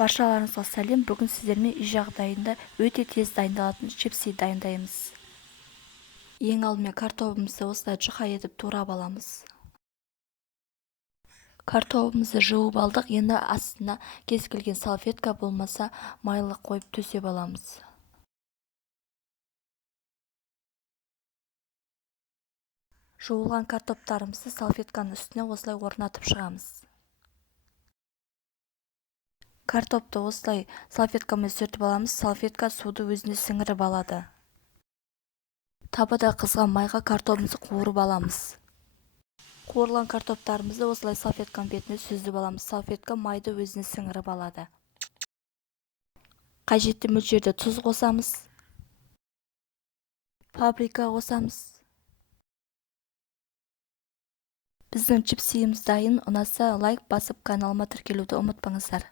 Баршаларыңызға сәлем. Бүгін сіздермен үй жағдайында өте тез дайындалатын чипсы дайындаймыз. Ең алдымен картобымызды осылай жұқа етіп турап аламыз. Картобымызды жуып алдық. Енді астына кез келген салфетка болмаса майлы қойып төсеп аламыз. Жуылған картоптарымызды салфетканың үстіне осылай орнатып шығамыз. Картопты осылай салфеткамен сүртіп аламыз. Салфетка суды өзіне сіңіріп алады. Табада қызған майға картобымызды қуырып аламыз. Қуырылған картоптарымызды осылай салфетканың бетіне сүзіп аламыз. Салфетка майды өзіне сіңіріп алады. Қажетті мөлшерде тұз қосамыз. Паприка қосамыз. Біздің чипсиіміз дайын. Ұнаса лайк басып каналыма тіркелуді ұмытпаңыздар.